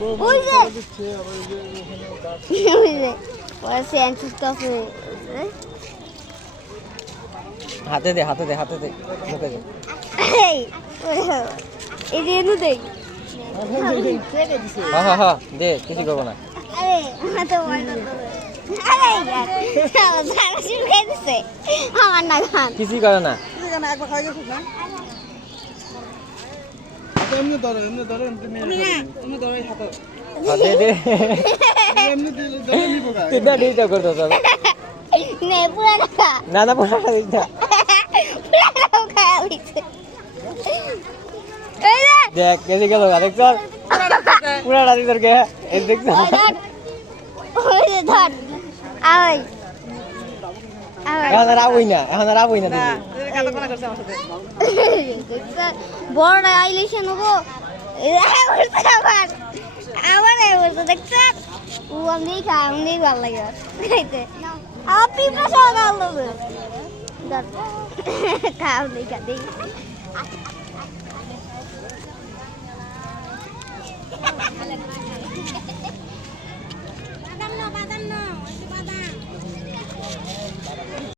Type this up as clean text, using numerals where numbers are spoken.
ওই যে ওই যে ওরা সেন সুস্তাছে হাতে দে মুখে দে এই এই যে এনু দেই হ্যাঁ দে কিছু করবো না আরে হাতে ওই আরে यार সারা শুরু করে দিছে আমার না গান কিছুই করে না একবার খাই গেছিস না এমনি ধরো এমনি ধরো এই হাতে দে এমনি ধরে নিব গা এটা দিতে করতে হবে নে পুরা না না পুরো দিতে পুরা খাওয়া হইছে এই রে দেখ কেজি গেল আরেক চল পুরা রাতি তোর কে এই দেখ ওই যে ধর আই এখন আর আবই না দিদি বড় আইলেছে নেবো আবার দেখছেন ও আমি খাই আমি ভালো লাগে খাইতে আপনি পাশা ভালো খাও দেখা দেখি